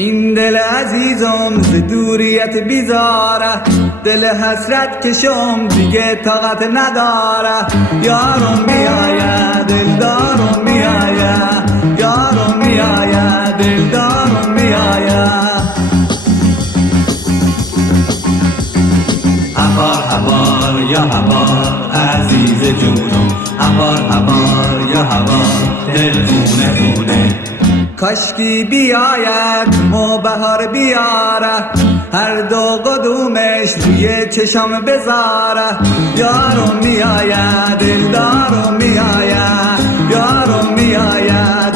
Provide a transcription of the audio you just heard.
این دل عزیزم ز دوریت بیزاره، دل حسرت کشم دیگه طاقت نداره. یارم میآید دلدارم میآید، یارم میآید دلدارم میآید. هوار هوار یا هوار عزیز جونم، هوار هوار یا هوار دل خونه خونه. کاشکی بیاید مو بهار بیاره، هر دو قدومش روی چشم بذاره. یارم میآید دلدارم میآید، یارم میآید